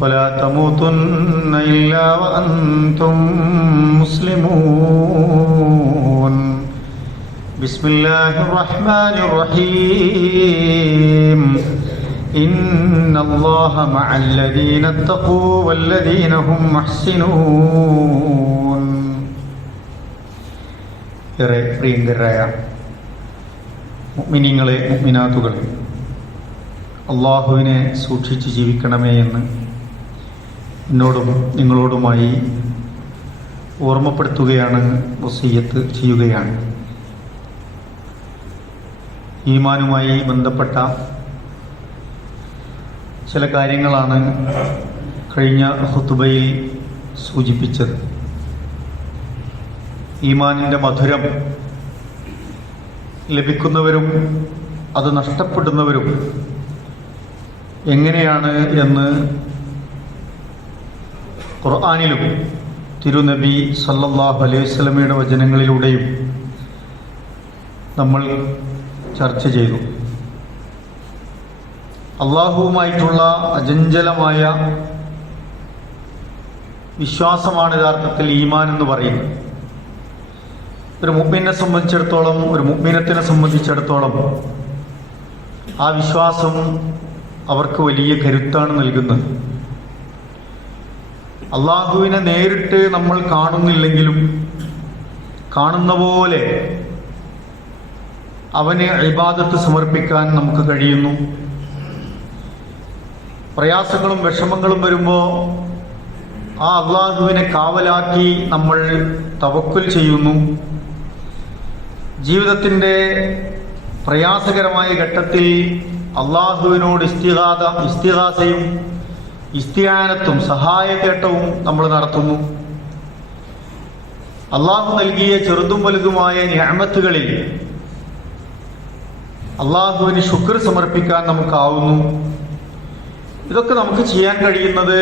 ولا تموتن إلا وأنتم مسلمون بسم الله الرحمن الرحيم إن الله مع الذين اتقوا والذين هم محسنون ഏറെ പ്രിയങ്കരായ മുഅ്മിനീങ്ങളെ മുഅ്മിനാത്തുകളെ അള്ളാഹുവിനെ സൂക്ഷിച്ച് ജീവിക്കണമേ എന്ന് എന്നോടും നിങ്ങളോടുമായി ഓർമ്മപ്പെടുത്തുകയാണ് വസീയത്ത് ചെയ്യുകയാണ്. ഈമാനുമായി ബന്ധപ്പെട്ട ചില കാര്യങ്ങളാണ് കഴിഞ്ഞ ഹുത്തുബയിൽ സൂചിപ്പിച്ചത്. ഈമാനിന്റെ മധുരം ലഭിക്കുന്നവരും അത് നഷ്ടപ്പെടുന്നവരും എങ്ങനെയാണ് എന്ന് ഖുർആാനിലും തിരുനബി സല്ലല്ലാഹു അലൈഹി വസല്ലമയുടെ വചനങ്ങളിലൂടെയും നമ്മൾ ചർച്ച ചെയ്തു. അള്ളാഹുവുമായിട്ടുള്ള അജഞ്ചലമായ വിശ്വാസമാണ് യഥാർത്ഥത്തിൽ ഈമാൻ എന്ന് പറയുന്നത്. ഒരു മുമ്മിനെ സംബന്ധിച്ചിടത്തോളം ഒരു മുമ്മിനത്തിനെ സംബന്ധിച്ചിടത്തോളം ആ വിശ്വാസം അവർക്ക് വലിയ കരുത്താണ് നൽകുന്നത്. അള്ളാഹുവിനെ നേരിട്ട് നമ്മൾ കാണുന്നില്ലെങ്കിലും കാണുന്ന പോലെ അവന് ഇബാദത്ത് സമർപ്പിക്കാൻ നമുക്ക് കഴിയുന്നു. പ്രയാസങ്ങളും വിഷമങ്ങളും വരുമ്പോൾ ആ അള്ളാഹുവിനെ കാവലാക്കി നമ്മൾ തവക്കുൽ ചെയ്യുന്നു. ജീവിതത്തിന്റെ പ്രയാസകരമായ ഘട്ടത്തിൽ അള്ളാഹുവിനോട് ഇസ്തിഹാദ ഇസ്തിഹാസയും ഇസ്തിയാനത്തും സഹായതേട്ടവും നമ്മൾ നടത്തുന്നു. അള്ളാഹു നൽകിയ ചെറുതും വലുതുമായ ഞാമത്തുകളിൽ അള്ളാഹുവിന് ശുക്ർ സമർപ്പിക്കാൻ നമുക്കാവുന്നു. ഇതൊക്കെ നമുക്ക് ചെയ്യാൻ കഴിയുന്നത്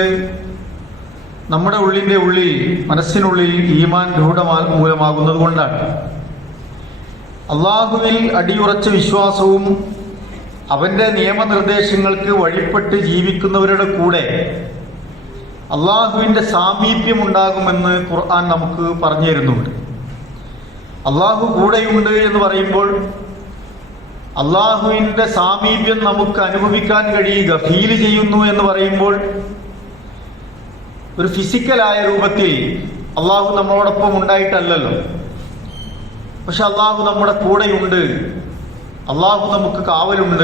നമ്മുടെ ഉള്ളിന്റെ ഉള്ളിൽ മനസ്സിനുള്ളിൽ ഈമാൻ രൂഢമാ മൂലമാകുന്നത് കൊണ്ടാണ്. അള്ളാഹുവിൽ അടിയുറച്ച വിശ്വാസവും അവന്റെ നിയമനിർദ്ദേശങ്ങൾക്ക് വഴിപ്പെട്ട് ജീവിക്കുന്നവരുടെ കൂടെ അള്ളാഹുവിന്റെ സാമീപ്യം ഉണ്ടാകുമെന്ന് ഖുർആൻ നമുക്ക് പറഞ്ഞു തരുന്നുണ്ട് അള്ളാഹു കൂടെയുണ്ട് എന്ന് പറയുമ്പോൾ അള്ളാഹുവിന്റെ സാമീപ്യം നമുക്ക് അനുഭവിക്കാൻ കഴിയുക ഫീൽ ചെയ്യുന്നു എന്ന് പറയുമ്പോൾ ഒരു ഫിസിക്കലായ രൂപത്തിൽ അള്ളാഹു നമ്മളോടൊപ്പം ഉണ്ടായിട്ടല്ലല്ലോ. പക്ഷെ അള്ളാഹു നമ്മുടെ കൂടെയുണ്ട്. അള്ളാഹു നമുക്ക് കാവലുണ്ട്.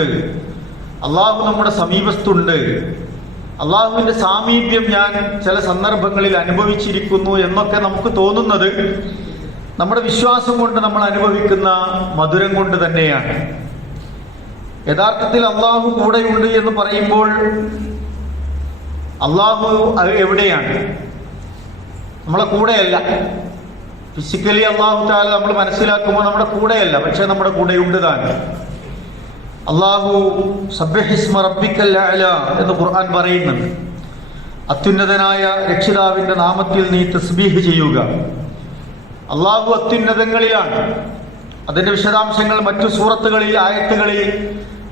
അള്ളാഹു നമ്മുടെ സമീപസ്ഥുണ്ട്. അള്ളാഹുവിന്റെ സാമീപ്യം ഞാൻ ചില സന്ദർഭങ്ങളിൽ അനുഭവിച്ചിരിക്കുന്നു എന്നൊക്കെ നമുക്ക് തോന്നുന്നത് നമ്മുടെ വിശ്വാസം കൊണ്ട് നമ്മൾ അനുഭവിക്കുന്ന മധുരം കൊണ്ട് തന്നെയാണ്. യഥാർത്ഥത്തിൽ അള്ളാഹു കൂടെയുണ്ട് എന്ന് പറയുമ്പോൾ അള്ളാഹു എവിടെയാണ്? നമ്മളെ കൂടെയല്ല. ഫിസിക്കലി അള്ളാഹു താല നമ്മൾ മനസ്സിലാക്കുമ്പോൾ നമ്മുടെ കൂടെയല്ല പക്ഷെ നമ്മുടെ കൂടെയുണ്ട് താൻ. അള്ളാഹു സബ്യഹിസ്മ റബ്ബിക്കൽ അഅല എന്ന് ഖുർആൻ പറയുന്നുണ്ട്. അത്യുന്നതനായ രക്ഷിതാവിന്റെ നാമത്തിൽ നീ തസ്ബീഹ് ചെയ്യുക. അള്ളാഹു അത്യുന്നതങ്ങളിലാണ്. അതിന്റെ വിശദാംശങ്ങൾ മറ്റു സൂറത്തുകളിൽ ആയത്തുകളിൽ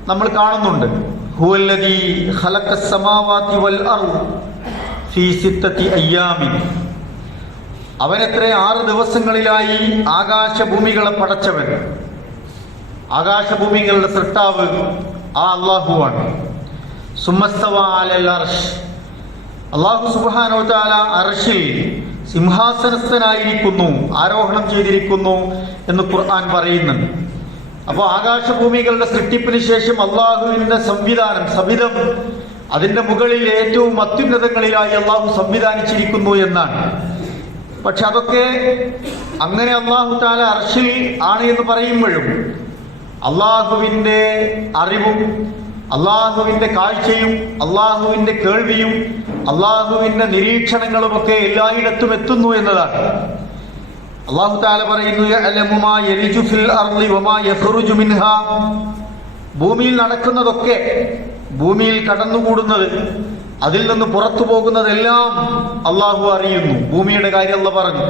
നമ്മൾ കാണുന്നുണ്ട്. ഹുവല്ലദീ ഖലഖസ് സമാവാതി വൽ അർദ് ഫീ സിത്തത്തി അയ്യാമിൻ. അവനെത്ര ആറ് ദിവസങ്ങളിലായി ആകാശഭൂമികളെ പടച്ചവൻ. ആകാശഭൂമികളുടെ സൃഷ്ടാവ് ആ അള്ളാഹുവാണ്. അള്ളാഹു സുബാനോ താല അർഷിൽ സിംഹാസനസ്ഥനായിരിക്കുന്നു ആരോഹണം ചെയ്തിരിക്കുന്നു എന്ന് ഖുർആൻ പറയുന്നുണ്ട്. അപ്പോൾ ആകാശഭൂമികളുടെ സൃഷ്ടിപ്പിന് ശേഷം അള്ളാഹുവിന്റെ സംവിധാനം സവിധം അതിന്റെ മുകളിൽ ഏറ്റവും അത്യുന്നതങ്ങളിലായി അള്ളാഹു സംവിധാനിച്ചിരിക്കുന്നു എന്നാണ്. പക്ഷെ അതൊക്കെ അങ്ങനെ അള്ളാഹു താല അർഷിൽ ആണ് എന്ന് പറയുമ്പോഴും അള്ളാഹുവിന്റെ അറിവും അള്ളാഹുവിന്റെ കാഴ്ചയും അള്ളാഹുവിന്റെ കേൾവിയും അള്ളാഹുവിന്റെ നിരീക്ഷണങ്ങളുമൊക്കെ എല്ലായിടത്തും എത്തുന്നു എന്നതാണ് അള്ളാഹു താല പറയുന്നു. ഭൂമിയിൽ നടക്കുന്നതൊക്കെ ഭൂമിയിൽ കടന്നുകൂടുന്നത് അതിൽ നിന്ന് പുറത്തു പോകുന്നതെല്ലാം അള്ളാഹു അറിയുന്നു. ഭൂമിയുടെ കാര്യം അല്ല പറഞ്ഞു.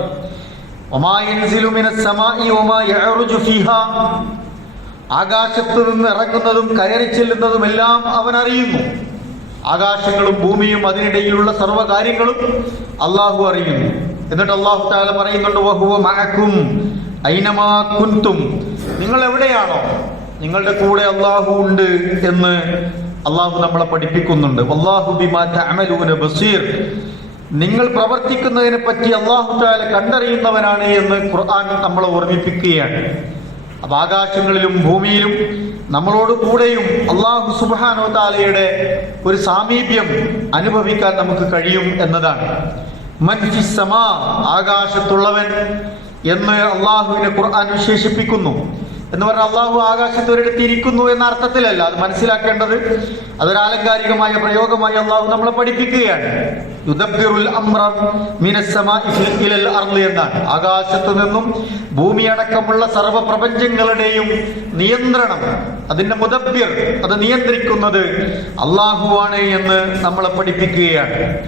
ആകാശത്ത് നിന്ന് ഇറങ്ങുന്നതും കയറി ചെല്ലുന്നതും എല്ലാം അവൻ അറിയുന്നു. ആകാശങ്ങളും ഭൂമിയും അതിനിടയിലുള്ള സർവകാര്യങ്ങളും അള്ളാഹു അറിയുന്നു. എന്നിട്ട് അള്ളാഹു താല പറയുന്നുണ്ട് വഹുവ ഐനമാ കുന്തും നിങ്ങൾ എവിടെയാണോ? നിങ്ങളുടെ കൂടെ അള്ളാഹു ഉണ്ട് എന്ന് അള്ളാഹു നമ്മളെ പഠിപ്പിക്കുന്നുണ്ട്. ബിമാ ബസീർ. നിങ്ങൾ പ്രവർത്തിക്കുന്നതിനെ പറ്റി അള്ളാഹു താല കണ്ടറിയുന്നവനാണ് എന്ന് ഖുർആൻ നമ്മളെ ഓർമ്മിപ്പിക്കുകയാണ്. അപ്പൊ ആകാശങ്ങളിലും ഭൂമിയിലും നമ്മളോട് കൂടെയും അള്ളാഹു സുബാനോ താലയുടെ ഒരു സാമീപ്യം അനുഭവിക്കാൻ നമുക്ക് കഴിയും എന്നതാണ്. ആകാശത്തുള്ളവൻ എന്ന് അള്ളാഹുവിനെ ഖുർആൻ വിശേഷിപ്പിക്കുന്നു. എന്ന് പറഞ്ഞാൽ അള്ളാഹു ആകാശത്ത് ഒരിടത്തിരിക്കുന്നു എന്ന അർത്ഥത്തിലല്ല. അത് മനസ്സിലാക്കേണ്ടത് അതൊരു ആലങ്കാരികമായ പ്രയോഗമായി അള്ളാഹു നമ്മളെ പഠിപ്പിക്കുകയാണ്. എന്നാണ്. ആകാശത്ത് നിന്നും ഭൂമി അടക്കമുള്ള സർവ പ്രപഞ്ചങ്ങളുടെയും നിയന്ത്രണം അതിന്റെ മുതബ്യർ അത് നിയന്ത്രിക്കുന്നത് അള്ളാഹുവാണ് എന്ന് നമ്മളെ പഠിപ്പിക്കുകയാണ്.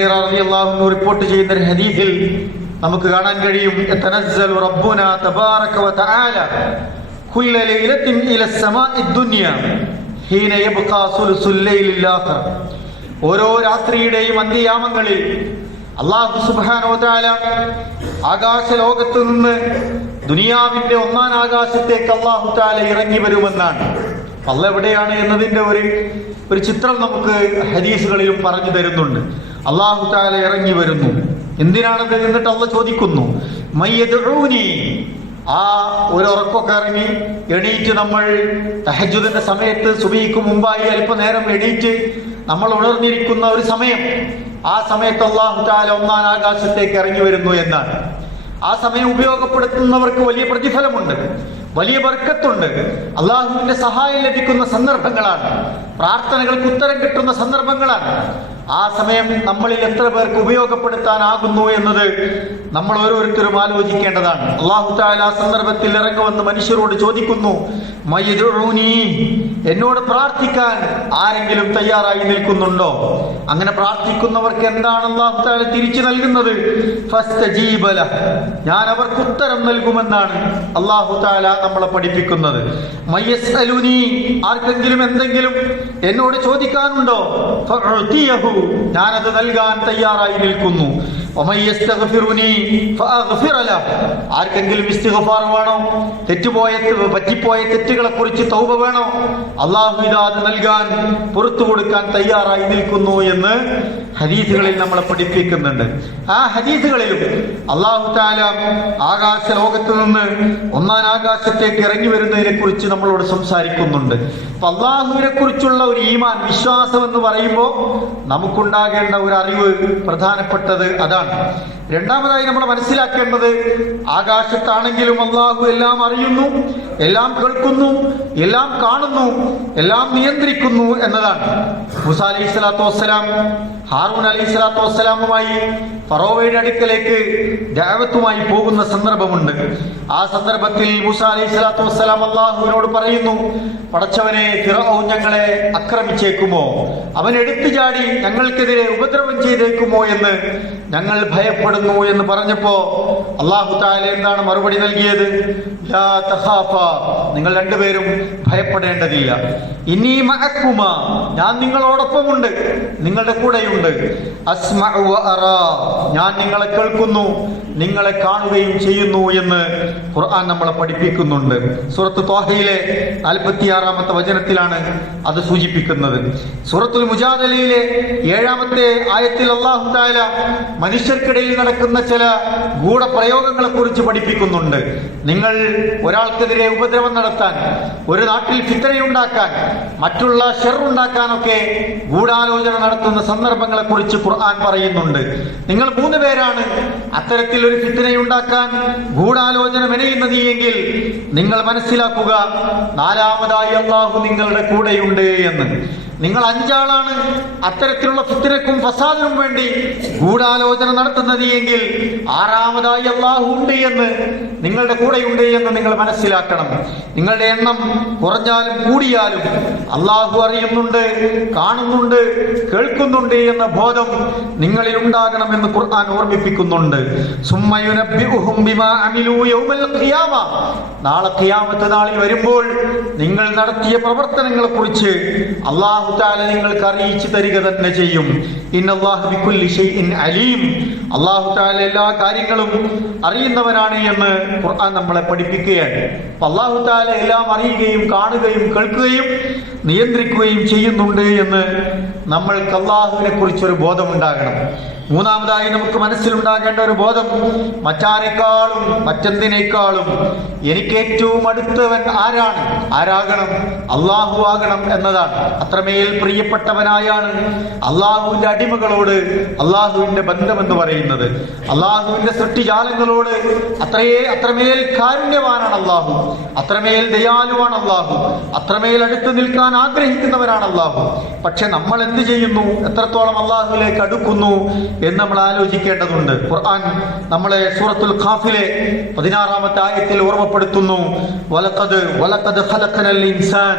റളിയല്ലാഹു റിപ്പോർട്ട് ചെയ്യുന്ന ഹദീസിൽ നമുക്ക് കാണാൻ കഴിയും കുല്ല ഹീന ഓരോ രാത്രിയുടെയും അന്ത്യയാമങ്ങളിൽ അള്ളാഹു സുബാനോ വതആല ആകാശ ലോകത്ത് നിന്ന് ദുനിയാവിന്റെ ഒന്നാം ആകാശത്തേക്ക് അള്ളാഹു താല ഇറങ്ങി വരുമെന്നാണ്. അള്ള എവിടെയാണ് എന്നതിന്റെ ഒരു ഒരു ചിത്രം നമുക്ക് ഹദീസുകളിലും പറഞ്ഞു തരുന്നുണ്ട്. അള്ളാഹു താല ഇറങ്ങി വരുന്നു. എന്തിനാണത് എന്നിട്ട് അള്ള ചോദിക്കുന്നു. മയ്യൂനി ആ ഒരു ഉറക്കൊക്കെ ഇറങ്ങി എണീറ്റ് നമ്മൾ തഹജുദിന്റെ സമയത്ത് സുബിക്ക് മുമ്പായി അല്പനേരം എണീറ്റ് നമ്മൾ ഉണർന്നിരിക്കുന്ന ഒരു സമയം. ആ സമയത്ത് അള്ളാഹു താല ഒന്നാം ആകാശത്തേക്ക് ഇറങ്ങി വരുന്നു എന്നാണ്. ആ സമയം ഉപയോഗപ്പെടുത്തുന്നവർക്ക് വലിയ പ്രതിഫലമുണ്ട്. വലിയ ബർക്കത്തുണ്ട്. അള്ളാഹുവിന്റെ സഹായം ലഭിക്കുന്ന സന്ദർഭങ്ങളാണ്. പ്രാർത്ഥനകൾക്ക് ഉത്തരം കിട്ടുന്ന സന്ദർഭങ്ങളാണ്. ആ സമയം നമ്മളിൽ എത്ര പേർക്ക് ഉപയോഗപ്പെടുത്താനാകുന്നു എന്നത് നമ്മൾ ഓരോരുത്തരും ആലോചിക്കേണ്ടതാണ്. അള്ളാഹു താല ആ സന്ദർഭത്തിൽ ഇറങ്ങുമെന്ന് മനുഷ്യരോട് ചോദിക്കുന്നു എന്നോട് പ്രാർത്ഥിക്കാൻ ആരെങ്കിലും തയ്യാറായി നിൽക്കുന്നുണ്ടോ? അങ്ങനെ പ്രാർത്ഥിക്കുന്നവർക്ക് എന്താണ് അള്ളാഹു താല തിരിച്ചു നൽകുന്നത്? ഞാൻ അവർക്ക് ഉത്തരം നൽകുമെന്നാണ് അള്ളാഹു താല നമ്മളെ പഠിപ്പിക്കുന്നത്. ആർക്കെങ്കിലും എന്തെങ്കിലും എന്നോട് ചോദിക്കാനുണ്ടോ. ഞാനത് നൽകാൻ തയ്യാറായി നിൽക്കുന്നു. ആർക്കെങ്കിലും ഇസ്തിഗ്ഫാർ വേണോ? തെറ്റുപോയ പറ്റിപ്പോയ തെറ്റുകളെ കുറിച്ച് തൗബ വേണോ? അള്ളാഹു ഇതാ അത് നൽകാൻ പുറത്തു കൊടുക്കാൻ തയ്യാറായി നിൽക്കുന്നു എന്ന് ഹദീസുകളിൽ നമ്മളെ പഠിപ്പിക്കുന്നുണ്ട്. ആ ഹദീസുകളിലും അള്ളാഹു താല ആകാശ ലോകത്ത് നിന്ന് ഒന്നാം ആകാശത്തേക്ക് ഇറങ്ങി വരുന്നതിനെ കുറിച്ച് നമ്മളോട് സംസാരിക്കുന്നുണ്ട്. അപ്പൊ അള്ളാഹുവിനെ കുറിച്ചുള്ള ഒരു ഈമാൻ വിശ്വാസം എന്ന് പറയുമ്പോൾ നമുക്കുണ്ടാകേണ്ട ഒരു അറിവ് പ്രധാനപ്പെട്ടത് അതാണ്. എന്നതാണ് രണ്ടാമതായി നമ്മൾ മനസ്സിലാക്കേണ്ടത് ആകാശത്താണെങ്കിലും അള്ളാഹു എല്ലാം അറിയുന്നു എല്ലാം കേൾക്കുന്നു എല്ലാം കാണുന്നു എല്ലാം നിയന്ത്രിക്കുന്നു എന്നതാണ്. മുസ അലി സ്വലാത്തു വസ്സലാം ഹാറൂൻ അലി സ്വലാത്തു വസ്സലാമുമായി ഫറോവയുടെ അടുക്കലേക്ക് ദാവത്തുമായി പോകുന്ന സന്ദർഭമുണ്ട്. ആ സന്ദർഭത്തിൽ മുസ അലി സ്വലാത്തു വസ്സലാം അള്ളാഹുവിനോട് പറയുന്നു പടച്ചവനെ തിറവും ഞങ്ങളെ ആക്രമിച്ചേക്കുമോ? അവൻ എടുത്തു ചാടി ഞങ്ങൾക്കെതിരെ ഉപദ്രവം ചെയ്തേക്കുമോ? എന്ന് ഞങ്ങൾ ഭയപ്പെടുന്നു എന്ന് പറഞ്ഞപ്പോ അള്ളാഹു താല എന്താണ് മറുപടി നൽകിയത്. നിങ്ങൾ രണ്ടുപേരും ഭയപ്പെടേണ്ടതില്ല. ഇനി മഹക്കുമ ഞാൻ നിങ്ങളോടൊപ്പമുണ്ട്. നിങ്ങളുടെ കൂടെയുണ്ട്. ഞാൻ നിങ്ങളെ കേൾക്കുന്നു. നിങ്ങളെ കാണുകയും ചെയ്യുന്നു എന്ന് ഖുർആൻ നമ്മളെ പഠിപ്പിക്കുന്നുണ്ട്. സൂറത്ത് തോഹയിലെ നാൽപ്പത്തിയാറാമത്തെ വചനത്തിലാണ് അത് സൂചിപ്പിക്കുന്നത്. സൂറത്തുൽ മുജാദലയിലെ ഏഴാമത്തെ ആയത്തിൽ അള്ളാഹു താല മനുഷ്യർക്കിടയിൽ നടക്കുന്ന ചില ഗൂഢപ്രയോഗങ്ങളെ കുറിച്ച് പഠിപ്പിക്കുന്നുണ്ട്. നിങ്ങൾ ഒരാൾക്കെതിരെ ഉപദ്രവം നടത്താൻ ഒരു നാട്ടിൽ ഫിത്തനയുണ്ടാക്കാൻ മറ്റുള്ള ഷെറുണ്ടാക്കാനൊക്കെ ഗൂഢാലോചന നടത്തുന്ന സന്ദർഭങ്ങളെ കുറിച്ച് ഖുർആൻ പറയുന്നുണ്ട്. നിങ്ങൾ മൂന്ന് പേരാണ് അത്തരത്തിൽ ഒരു ഫിത്തനയുണ്ടാക്കാൻ ഗൂഢാലോചന മെനയുന്നത് എങ്കിൽ നിങ്ങൾ മനസ്സിലാക്കുക നാലാമതായി അള്ളാഹു നിങ്ങളുടെ കൂടെയുണ്ട് എന്ന്. നിങ്ങൾ അഞ്ചാളാണ് അത്തരത്തിലുള്ള ഫിത്തിനക്കും ഫസാദിനും വേണ്ടി ഗൂഢാലോചന നടത്തുന്നത് എങ്കിൽ ആറാമതായി അള്ളാഹു ഉണ്ട് എന്ന് നിങ്ങളുടെ കൂടെയുണ്ട് എന്ന് നിങ്ങൾ മനസ്സിലാക്കണം. നിങ്ങളുടെ എണ്ണം കുറഞ്ഞാലും കൂടിയാലും അള്ളാഹു അറിയുന്നുണ്ട് കാണുന്നുണ്ട് കേൾക്കുന്നുണ്ട് എന്ന ബോധം നിങ്ങളിൽ ഉണ്ടാകണം എന്ന് ഖുർആൻ ഓർമ്മിപ്പിക്കുന്നുണ്ട്. നാളെ ഖിയാമത്ത് നാളിൽ വരുമ്പോൾ നിങ്ങൾ നടത്തിയ പ്രവർത്തനങ്ങളെ കുറിച്ച് അള്ളാഹു താല നിങ്ങൾക്ക് അറിയിച്ചു തരിക തന്നെ ചെയ്യും. അലീം. അള്ളാഹു താല എല്ലാ കാര്യങ്ങളും അറിയുന്നവനാണ് എന്ന് ഖുർആൻ നമ്മളെ പഠിപ്പിക്കുകയാണ്. അള്ളാഹു താല എല്ലാം അറിയുകയും കാണുകയും കേൾക്കുകയും നിയന്ത്രിക്കുകയും ചെയ്യുന്നുണ്ട് എന്ന് നമ്മൾക്ക് അള്ളാഹുവിനെ കുറിച്ചൊരു ബോധമുണ്ടാകണം. മൂന്നാമതായി നമുക്ക് മനസ്സിലുണ്ടാകേണ്ട ഒരു ബോധം മറ്റാരെക്കാളും മറ്റെന്തിനേക്കാളും എനിക്ക് ഏറ്റവും അടുത്തവൻ ആരാണ്? ആരാകണം? അള്ളാഹു ആകണം എന്നതാണ്. അത്രമേൽ പ്രിയപ്പെട്ടവനായാണ് അള്ളാഹുവിന്റെ അടിമകളോട് അള്ളാഹുവിന്റെ ബന്ധമെന്ന് പറയുന്നത്. അള്ളാഹുവിന്റെ സൃഷ്ടിജാലങ്ങളോട് അത്രയേ അത്രമേൽ കാരുണ്യവാനാണ് അള്ളാഹു. അത്രമേൽ ദയാലുവാണ് അള്ളാഹു. അത്രമേൽ അടുത്ത് നിൽക്കാൻ ആഗ്രഹിക്കുന്നവരാണ് അള്ളാഹു. പക്ഷെ നമ്മൾ എന്ത് ചെയ്യുന്നു? എത്രത്തോളം അള്ളാഹുവിലേക്ക് അടുക്കുന്നു? എന്ന് നമ്മൾ ആലോചിക്കേണ്ടതുണ്ട്. ഖുർആൻ നമ്മളെ സൂറത്തുൽ ഖാഫിലെ പതിനാറാമത്തെ ആയത്തിൽ ഓർമ്മപ്പെടുത്തുന്നു. വലക്കത് വലക്കത് ഖലഖനൽ ഇൻസാൻ.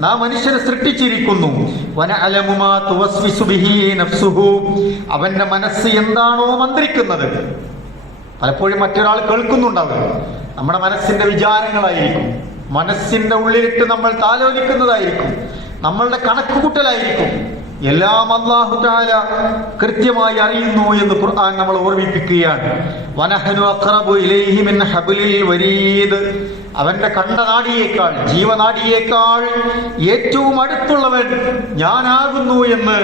നാം മനുഷ്യരെ സൃഷ്ടിച്ചിരിക്കുന്നു. വനഅലമു മാ തുവസ്വിസു ബിഹി നഫ്സുഹു. അവന്റെ മനസ്സ് എന്താണോ മന്ത്രിക്കുന്നത്. പലപ്പോഴും മറ്റൊരാൾ കേൾക്കുന്നുണ്ടാവും. നമ്മുടെ മനസ്സിന്റെ വിചാരങ്ങളായിരിക്കും. മനസ്സിന്റെ ഉള്ളിലിട്ട് നമ്മൾ താലോലിക്കുന്നതായിരിക്കും. നമ്മളുടെ കണക്കുകൂട്ടലായിരിക്കും. എല്ലാം അള്ളാഹു താല കൃത്യമായി അറിയുന്നു എന്ന് ഖുർആൻ നമ്മൾ ഓർമ്മിപ്പിക്കുകയാണ്. വനഹനു അഖറബു ഇലൈഹി മിൻ ഹബ്ലിൽ വരീദ്. അവന്റെ കണ്ടനാടിയേക്കാൾ ജീവനാടിയേക്കാൾ ഏറ്റവും അടുത്തുള്ളവൻ ഞാനാകുന്നു എന്ന്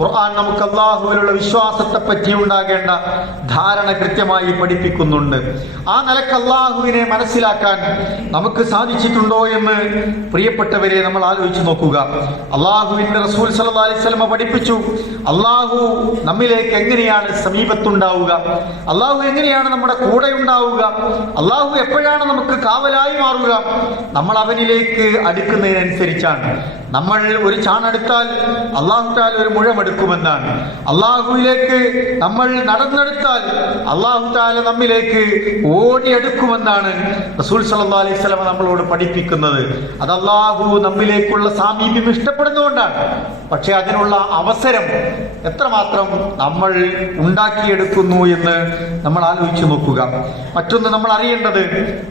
ഖുർആൻ നമുക്ക് അള്ളാഹുവിലുള്ള വിശ്വാസത്തെ പറ്റി ഉണ്ടാകേണ്ട ധാരണ കൃത്യമായി പഠിപ്പിക്കുന്നുണ്ട്. ആ നിലയ്ക്ക് അള്ളാഹുവിനെ മനസ്സിലാക്കാൻ നമുക്ക് സാധിച്ചിട്ടുണ്ടോ എന്ന് പ്രിയപ്പെട്ടവരെ നമ്മൾ ആലോചിച്ച് നോക്കുക. അള്ളാഹുവിന്റെ റസൂൽ സല്ലാ അലൈഹി പഠിപ്പിച്ചു. അള്ളാഹു നമ്മിലേക്ക് എങ്ങനെയാണ് സമീപത്തുണ്ടാവുക? അള്ളാഹു എങ്ങനെയാണ് നമ്മുടെ കൂടെ ഉണ്ടാവുക അള്ളാഹു എപ്പോഴാണ് നമുക്ക് കാവലായി മാറുക? നമ്മൾ അവനിലേക്ക് അടുക്കുന്നതിനനുസരിച്ചാണ്. നമ്മൾ ഒരു ചാണെടുത്താൽ അള്ളാഹു താൽ ഒരു മുഴമെടുക്കുമെന്നാണ്. അള്ളാഹുവിലേക്ക് നമ്മൾ നടന്നെടുത്താൽ അള്ളാഹു താല നമ്മിലേക്ക് ഓടിയെടുക്കുമെന്നാണ് റസൂൽ സല്ലാ അലൈഹി സ്വലമ നമ്മളോട് പഠിപ്പിക്കുന്നത്. അത് അള്ളാഹു നമ്മിലേക്കുള്ള സാമീപ്യം ഇഷ്ടപ്പെടുന്നുകൊണ്ടാണ് പക്ഷെ അതിനുള്ള അവസരം എത്രമാത്രം നമ്മൾ ഉണ്ടാക്കിയെടുക്കുന്നു എന്ന് നമ്മൾ ആലോചിച്ചു നോക്കുക. മറ്റൊന്ന് നമ്മൾ അറിയേണ്ടത്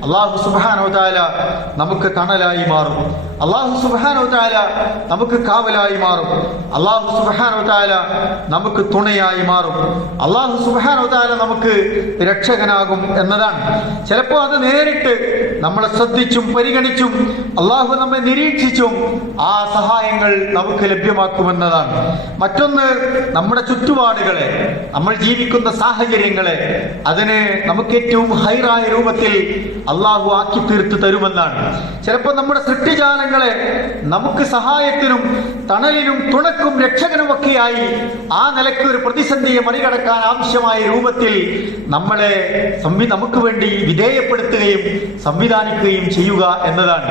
അള്ളാഹു സുബാനോ താല നമുക്ക് തണലായി മാറും. അള്ളാഹു സുബാനോ താല നമുക്ക് കാവലായി മാറും. അള്ളാഹു സുബാനോ താല നമുക്ക് തുണയായി മാറും. അള്ളാഹു സുബാനോ താല നമുക്ക് രക്ഷകനാകും എന്നതാണ്. ചിലപ്പോൾ അത് നേരിട്ട് നമ്മളെ ശ്രദ്ധിച്ചും പരിഗണിച്ചും അള്ളാഹു നമ്മെ നിരീക്ഷിച്ചും ആ സഹായങ്ങൾ നമുക്ക് ലഭ്യമാക്കുമെന്നതാണ്. മറ്റൊന്ന് നമ്മുടെ ചുറ്റുപാടുകളെ നമ്മൾ ജീവിക്കുന്ന സാഹചര്യങ്ങളെ അതിന് നമുക്ക് ഏറ്റവും ഹൈറായ രൂപത്തിൽ അള്ളാഹു ആക്കി തീർത്ത് തരുമെന്നാണ്. ചിലപ്പോൾ നമ്മുടെ സൃഷ്ടിജാലങ്ങളെ നമുക്ക് സഹായത്തിനും തണലിനും തുണക്കും രക്ഷകനും ഒക്കെയായി ആ നിലയ്ക്ക് ഒരു പ്രതിസന്ധിയെ മറികടക്കാൻ ആവശ്യമായ രൂപത്തിൽ നമ്മളെ നമുക്ക് വേണ്ടി വിധേയപ്പെടുത്തുകയും സംവിധാനിക്കുകയും ചെയ്യുക എന്നതാണ്.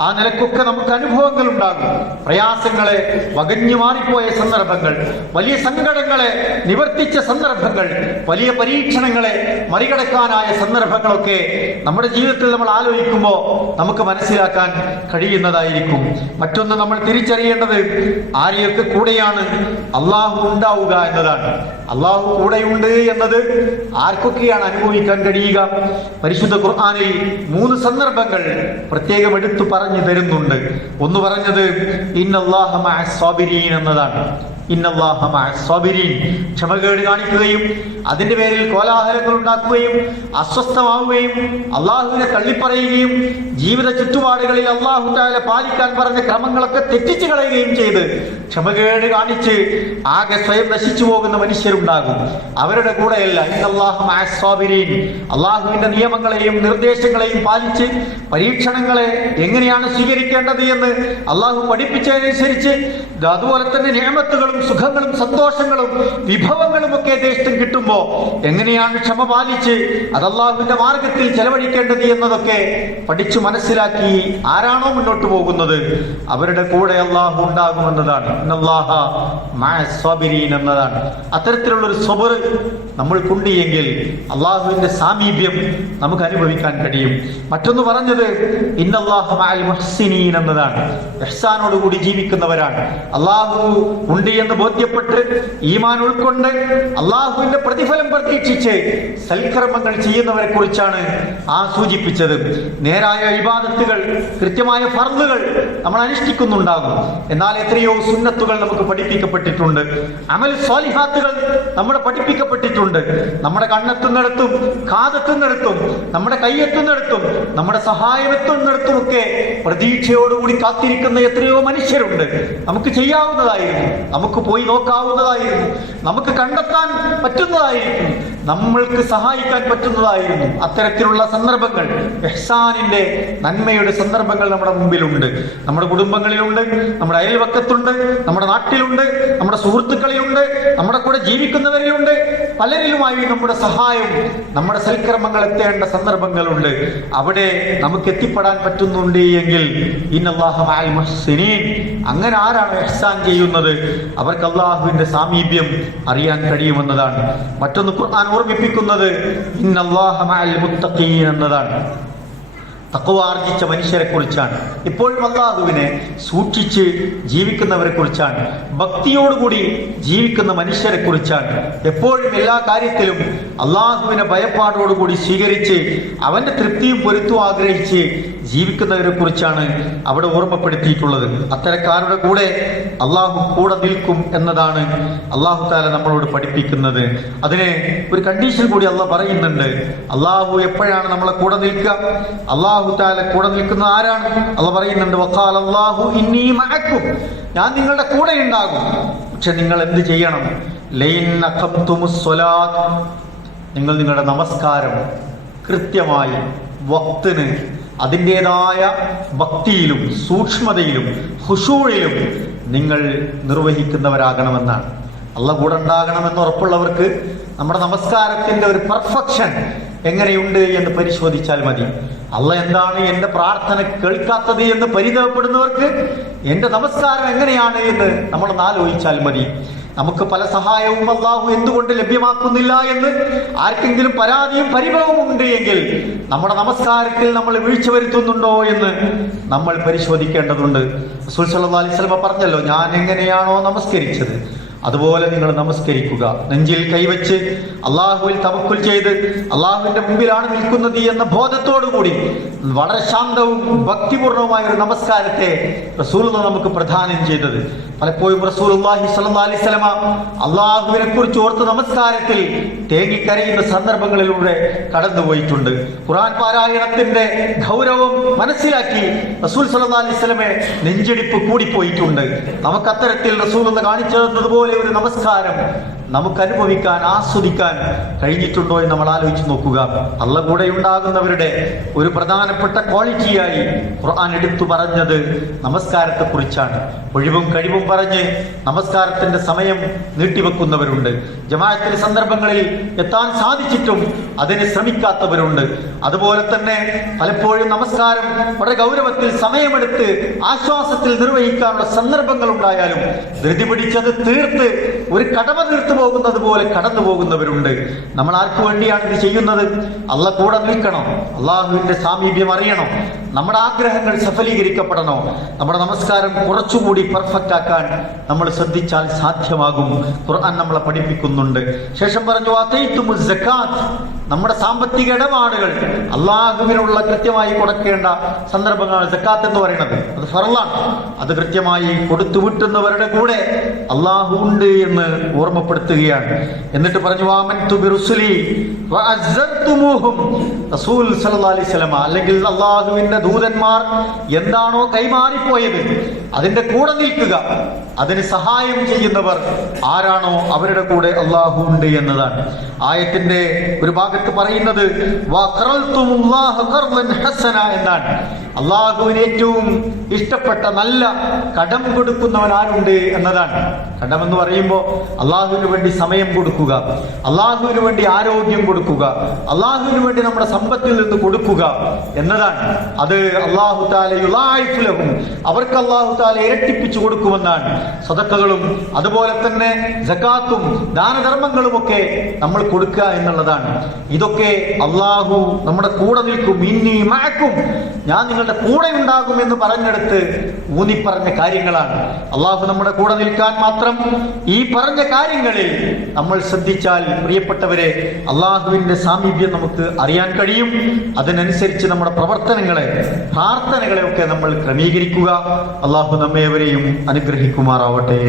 ആ നിലക്കൊക്കെ നമുക്ക് അനുഭവങ്ങൾ ഉണ്ടാകും. പ്രയാസങ്ങളെ വകഞ്ഞു മാറിപ്പോയ സന്ദർഭങ്ങൾ വലിയ സങ്കടങ്ങളെ നിവർത്തിച്ച സന്ദർഭങ്ങൾ വലിയ പരീക്ഷണങ്ങളെ മറികടക്കാനായ സന്ദർഭങ്ങളൊക്കെ നമ്മുടെ ജീവിതത്തിൽ നമ്മൾ ആലോചിക്കുമ്പോൾ നമുക്ക് മനസ്സിലാക്കാൻ കഴിയുന്നതായിരിക്കും. മറ്റൊന്ന് നമ്മൾ തിരിച്ചറിയേണ്ടത് ആരെയൊക്കെ കൂടെയാണ് അള്ളാഹു ഉണ്ടാവുക എന്നതാണ്. അള്ളാഹു കൂടെയുണ്ട് എന്നത് ആർക്കൊക്കെയാണ് അനുഭവിക്കാൻ കഴിയുക? പരിശുദ്ധ ഖുർആാനിൽ മൂന്ന് സന്ദർഭങ്ങൾ പ്രത്യേകം എടുത്തു പറഞ്ഞു തരുന്നുണ്ട്. ഒന്ന് പറഞ്ഞത് ഇന്നല്ലാഹ എന്നതാണ്. ഇന്നല്ലാഹ ക്ഷമകേട് കാണിക്കുകയും അതിന്റെ പേരിൽ കോലാഹലങ്ങൾ ഉണ്ടാക്കുകയും അസ്വസ്ഥമാവുകയും അള്ളാഹുവിനെ തള്ളിപ്പറയുകയും ജീവിത ചുറ്റുപാടുകളിൽ അള്ളാഹു താല പാലിക്കാൻ പറഞ്ഞ ക്രമങ്ങളൊക്കെ തെറ്റിച്ചു കളയുകയും ചെയ്ത് ക്ഷമകേട് കാണിച്ച് ആകെ സ്വയം നശിച്ചു പോകുന്ന മനുഷ്യരുണ്ടാകും. അവരുടെ കൂടെയല്ല. അള്ളാഹുവിന്റെ നിയമങ്ങളെയും നിർദ്ദേശങ്ങളെയും പാലിച്ച് പരീക്ഷണങ്ങളെ എങ്ങനെയാണ് സ്വീകരിക്കേണ്ടത് എന്ന് അള്ളാഹു പഠിപ്പിച്ചതനുസരിച്ച് അതുപോലെ തന്നെ നിയമത്തുകളും സുഖങ്ങളും സന്തോഷങ്ങളും വിഭവങ്ങളും ഒക്കെ ദേശത്തും കിട്ടുമ്പോ എങ്ങനെയാണ് ക്ഷമ പാലിച്ച് അത് അള്ളാഹുവിന്റെ മാർഗത്തിൽ ചെലവഴിക്കേണ്ടത് എന്നതൊക്കെ പഠിച്ചു മനസ്സിലാക്കി ആരാണോ മുന്നോട്ട് പോകുന്നത് അവരുടെ കൂടെ അള്ളാഹു ഉണ്ടാകുമെന്നതാണ്. എന്നതാണ്. അത്തരത്തിലുള്ള ഒരു സ്വബർ നമ്മൾക്കുണ്ട് എങ്കിൽ അള്ളാഹുവിന്റെ സാമീപ്യം നമുക്ക് അനുഭവിക്കാൻ കഴിയും. മറ്റൊന്ന് പറഞ്ഞത് എന്നതാണ് എന്നതാണ്. ഇഹ്സാനോടുകൂടി ജീവിക്കുന്നവരാണ്. അള്ളാഹു ഉണ്ട് എന്ന് ബോധ്യപ്പെട്ട് ഈമാൻ ഉൾക്കൊണ്ട് അള്ളാഹുവിന്റെ പ്രതിഫലം പ്രതീക്ഷിച്ച് സൽക്കർമ്മങ്ങൾ ചെയ്യുന്നവരെ കുറിച്ചാണ് ആ സൂചിപ്പിച്ചത് നേരായ ഇബാദത്തുകൾ കൃത്യമായ ഫർദുകൾ നമ്മൾ അനുഷ്ഠിക്കുന്നുണ്ടാകും. എന്നാൽ എത്രയോ സുന്നത്തുകൾ നമുക്ക് പഠിപ്പിക്കപ്പെട്ടിട്ടുണ്ട്. അമൽ സ്വാലിഹാത്തുകൾ നമ്മൾ പഠിപ്പിക്കപ്പെട്ടിട്ടുണ്ട്. നമ്മുടെ കണ്ണെത്തുന്നിടത്തും കാതെത്തുന്നിടത്തും നമ്മുടെ കൈയെത്തുന്നിടത്തും നമ്മുടെ സഹായം എത്തുന്നിടത്തും ഒക്കെ പ്രതീക്ഷയോടുകൂടി കാത്തിരിക്കുന്ന എത്രയോ മനുഷ്യരുണ്ട്. നമുക്ക് ചെയ്യാവുന്നതായിരുന്നു. നമുക്ക് പോയി നോക്കാവുന്നതായിരുന്നു. നമുക്ക് കണ്ടെത്താൻ ait? നമ്മൾക്ക് സഹായിക്കാൻ പറ്റുന്നതായിരുന്നു അത്തരത്തിലുള്ള സന്ദർഭങ്ങൾ. എഹ്സാനിന്റെ നന്മയുടെ സന്ദർഭങ്ങൾ നമ്മുടെ മുമ്പിലുണ്ട്. നമ്മുടെ കുടുംബങ്ങളിലുണ്ട് നമ്മുടെ അയൽവക്കത്തുണ്ട് നമ്മുടെ നാട്ടിലുണ്ട് നമ്മുടെ സുഹൃത്തുക്കളിലുണ്ട് നമ്മുടെ കൂടെ ജീവിക്കുന്നവരിലുണ്ട്. പലരിലുമായി നമ്മുടെ സഹായം നമ്മുടെ സൽക്കർമ്മങ്ങൾ എത്തേണ്ട സന്ദർഭങ്ങളുണ്ട്. അവിടെ നമുക്ക് എത്തിപ്പെടാൻ പറ്റുന്നുണ്ട് എങ്കിൽ അങ്ങനെ ആരാണ് എഹ്സാൻ ചെയ്യുന്നത്? അവർക്ക് അള്ളാഹുവിന്റെ സാമീപ്യം അറിയാൻ കഴിയുമെന്നതാണ്. മറ്റൊന്ന് ഖുർആൻ ഓർമ്മിപ്പിക്കുന്നത് എന്നതാണ്. തക്കുവ ആർജിച്ച മനുഷ്യരെ കുറിച്ചാണ് ഇപ്പോഴും അള്ളാഹുവിനെ സൂക്ഷിച്ച് ജീവിക്കുന്നവരെ കുറിച്ചാണ് ഭക്തിയോടുകൂടി ജീവിക്കുന്ന മനുഷ്യരെ കുറിച്ചാണ് എപ്പോഴും എല്ലാ കാര്യത്തിലും അള്ളാഹുവിനെ ഭയപ്പാടോടുകൂടി സ്വീകരിച്ച് അവന്റെ തൃപ്തിയും പൊരുത്തും ആഗ്രഹിച്ച് ജീവിക്കുന്നവരെ കുറിച്ചാണ് അവിടെ ഓർമ്മപ്പെടുത്തിയിട്ടുള്ളത്. അത്തരക്കാരുടെ കൂടെ അള്ളാഹു കൂടെ നിൽക്കും എന്നതാണ് അള്ളാഹു താല നമ്മളോട് പഠിപ്പിക്കുന്നത്. അതിന് ഒരു കണ്ടീഷൻ കൂടി അള്ളാഹ് പറയുന്നുണ്ട്. അള്ളാഹു എപ്പോഴാണ് നമ്മളെ കൂടെ നിൽക്കുക? അള്ളാഹു താല കൂടെ നിൽക്കുന്ന ആരാണ്? അള്ള പറയുന്നുണ്ട് വക്കാൽ അള്ളാഹു ഇന്നീ മഅക്കും. ഞാൻ നിങ്ങളുടെ കൂടെ ഉണ്ടാകും. പക്ഷെ നിങ്ങൾ എന്ത് ചെയ്യണം? ലൈൻ നിങ്ങൾ നിങ്ങളുടെ നമസ്കാരം കൃത്യമായി വക്തിന് അതിന്റെതായ ഭക്തിയിലും സൂക്ഷ്മതയിലും ഹുഷൂഴിലും നിങ്ങൾ നിർവഹിക്കുന്നവരാകണമെന്നാണ്. അള്ള കൂടെ ഉണ്ടാകണമെന്ന് ഉറപ്പുള്ളവർക്ക് നമ്മുടെ നമസ്കാരത്തിന്റെ ഒരു പെർഫെക്ഷൻ എങ്ങനെയുണ്ട് എന്ന് പരിശോധിച്ചാൽ മതി. അള്ള എന്താണ് എന്റെ പ്രാർത്ഥന കേൾക്കാത്തത് എന്ന് പരിതപപ്പെടുന്നവർക്ക് എന്റെ നമസ്കാരം എങ്ങനെയാണ് എന്ന് നമ്മളൊന്ന് ആലോചിച്ചാൽ മതി. നമുക്ക് പല സഹായവും അള്ളാഹു എന്തുകൊണ്ട് ലഭ്യമാക്കുന്നില്ല എന്ന് ആർക്കെങ്കിലും പരാതിയും പരിഭവവും ഉണ്ട് എങ്കിൽ നമ്മുടെ നമസ്കാരത്തിൽ നമ്മൾ വീഴ്ച വരുത്തുന്നുണ്ടോ എന്ന് നമ്മൾ പരിശോധിക്കേണ്ടതുണ്ട്. റസൂൽ അലിസ്ലമ പറഞ്ഞല്ലോ ഞാൻ എങ്ങനെയാണോ നമസ്കരിച്ചത് അതുപോലെ നിങ്ങൾ നമസ്കരിക്കുക. നെഞ്ചിൽ കൈവച്ച് അള്ളാഹുവിൽ തവക്കുൽ ചെയ്ത് അള്ളാഹുവിന്റെ മുമ്പിലാണ് നിൽക്കുന്നത് എന്ന ബോധത്തോടു കൂടി വളരെ ശാന്തവും ഭക്തിപൂർണവുമായ ഒരു നമസ്കാരത്തെ റസൂൽ നമുക്ക് പ്രധാനം ചെയ്തത്. പലപ്പോഴും റസൂൽ അള്ളാഹി സ്വലമ അള്ളാഹുവിനെ കുറിച്ച് ഓർത്ത് നമസ്കാരത്തിൽ തേങ്ങിക്കരയുന്ന സന്ദർഭങ്ങളിലൂടെ കടന്നുപോയിട്ടുണ്ട്. ഖുറാൻ പാരായണത്തിന്റെ ഗൗരവം മനസ്സിലാക്കി റസൂൽ സല്ലാ അലൈഹി സ്വലമെ നെഞ്ചിടിപ്പ് കൂടിപ്പോയിട്ടുണ്ട്. നമുക്ക് അത്തരത്തിൽ റസൂൽ എന്ന് കാണിച്ചു തന്നതുപോലെ ഒരു നമസ്കാരം. നമുക്ക് അനുഭവിക്കാൻ ആസ്വദിക്കാൻ കഴിഞ്ഞിട്ടുണ്ടോ എന്ന് നമ്മൾ ആലോചിച്ച് നോക്കുക. അള്ള കൂടെ ഉണ്ടാകുന്നവരുടെ ഒരു പ്രധാനപ്പെട്ട ക്വാളിറ്റിയായി ഖുർആൻ എടുത്തു പറഞ്ഞത് നമസ്കാരത്തെ കുറിച്ചാണ് ഒഴിവും കഴിവും പറഞ്ഞ് നമസ്കാരത്തിന്റെ സമയം നീട്ടിവെക്കുന്നവരുണ്ട്. ജമാഅത്തിന്റെ സന്ദർഭങ്ങളിൽ എത്താൻ സാധിച്ചിട്ടും അതിന് ശ്രമിക്കാത്തവരുണ്ട്. അതുപോലെ തന്നെ പലപ്പോഴും നമസ്കാരം വളരെ ഗൗരവത്തിൽ സമയമെടുത്ത് ആശ്വാസത്തിൽ നിർവഹിക്കാനുള്ള സന്ദർഭങ്ങൾ ഉണ്ടായാലും ധൃതി പിടിച്ചത് തീർത്ത് ഒരു കടമ തീർത്തു പോകുന്നത് പോലെ കടന്നു പോകുന്നവരുണ്ട് നമ്മൾ ആർക്കു വേണ്ടിയാണ് ഇത് ചെയ്യുന്നത്? അല്ല കൂടെ നിൽക്കണം. അള്ളാഹുവിന്റെ സാമീപ്യം അറിയണം. നമ്മുടെ ആഗ്രഹങ്ങൾ സഫലീകരിക്കപ്പെടണോ? നമ്മുടെ നമസ്കാരം കുറച്ചുകൂടി പെർഫെക്റ്റ് ആക്കാൻ നമ്മൾ ശ്രദ്ധിച്ചാൽ സാധ്യമാകും. ഖുർആൻ നമ്മളെ പഠിപ്പിക്കുന്നുണ്ട്. ശേഷം പറഞ്ഞു "വഅതൈതുമു നമ്മുടെ സാമ്പത്തിക ഇടപാടുകൾ അള്ളാഹുവിനുള്ള കൃത്യമായി കൊടുക്കേണ്ട സന്ദർഭങ്ങളാണ് സക്കാത്ത് എന്ന് പറയുന്നത്. അത് ഫറലാണ് അത് കൃത്യമായി കൊടുത്തു വിട്ടുന്നവരുടെ കൂടെ അള്ളാഹു ഉണ്ട് എന്ന് ഓർമ്മപ്പെടുത്തുകയാണ് എന്നിട്ട് പറഞ്ഞു വാമൻ തുബിറുസുലി വഅസ്സർതുമൂഹും." റസൂൽ അലൈഹി അല്ലെങ്കിൽ അള്ളാഹുവിന്റെ ദൂതന്മാർ എന്താണോ കൈമാറിപ്പോയത് അതിന്റെ കൂടെ നിൽക്കുക അതിന് സഹായം ചെയ്യുന്നവർ ആരാണോ അവരുടെ കൂടെ അള്ളാഹു ഉണ്ട് എന്നതാണ്. ആയത്തിന്റെ ഒരു ഭാഗത്ത് പറയുന്നത് എന്നാണ്. അള്ളാഹുവിന് ഏറ്റവും ഇഷ്ടപ്പെട്ട നല്ല കടം കൊടുക്കുന്നവൻ ആരുണ്ട് എന്നതാണ്. കടം എന്ന് പറയുമ്പോൾ അള്ളാഹുവിന് വേണ്ടി സമയം കൊടുക്കുക അള്ളാഹുവിന് വേണ്ടി ആരോഗ്യം കൊടുക്കുക അള്ളാഹുവിന് വേണ്ടി നമ്മുടെ സമ്പത്തിൽ നിന്ന് കൊടുക്കുക എന്നതാണ്. അത് അള്ളാഹു താലയും അവർക്ക് അള്ളാഹു താല ഇരട്ടിപ്പിച്ചു കൊടുക്കുമെന്നാണ്. സദക്കകളും അതുപോലെ തന്നെ ജക്കാത്തും ദാനധർമ്മങ്ങളും ഒക്കെ നമ്മൾ കൊടുക്കുക എന്നുള്ളതാണ്. ഇതൊക്കെ അള്ളാഹു നമ്മുടെ കൂടെ നിൽക്കും. ഇനി മഴക്കും ഞാൻ നിങ്ങളുടെ കൂടെ ഉണ്ടാകും എന്ന് പറഞ്ഞെടുത്ത് ഊന്നിപ്പറഞ്ഞ കാര്യങ്ങളാണ്. അള്ളാഹു നമ്മുടെ കൂടെ നിൽക്കാൻ മാത്രം ഈ പറഞ്ഞ കാര്യങ്ങളിൽ നമ്മൾ ശ്രദ്ധിച്ചാൽ പ്രിയപ്പെട്ടവരെ അള്ളാഹുവിന്റെ സാമീപ്യം നമുക്ക് അറിയാൻ കഴിയും. അതിനനുസരിച്ച് നമ്മുടെ പ്രവർത്തനങ്ങളെ പ്രാർത്ഥനകളെ ഒക്കെ നമ്മൾ ക്രമീകരിക്കുക. അള്ളാഹു നമ്മേവരെയും അനുഗ്രഹിക്കുമാറാവട്ടെ.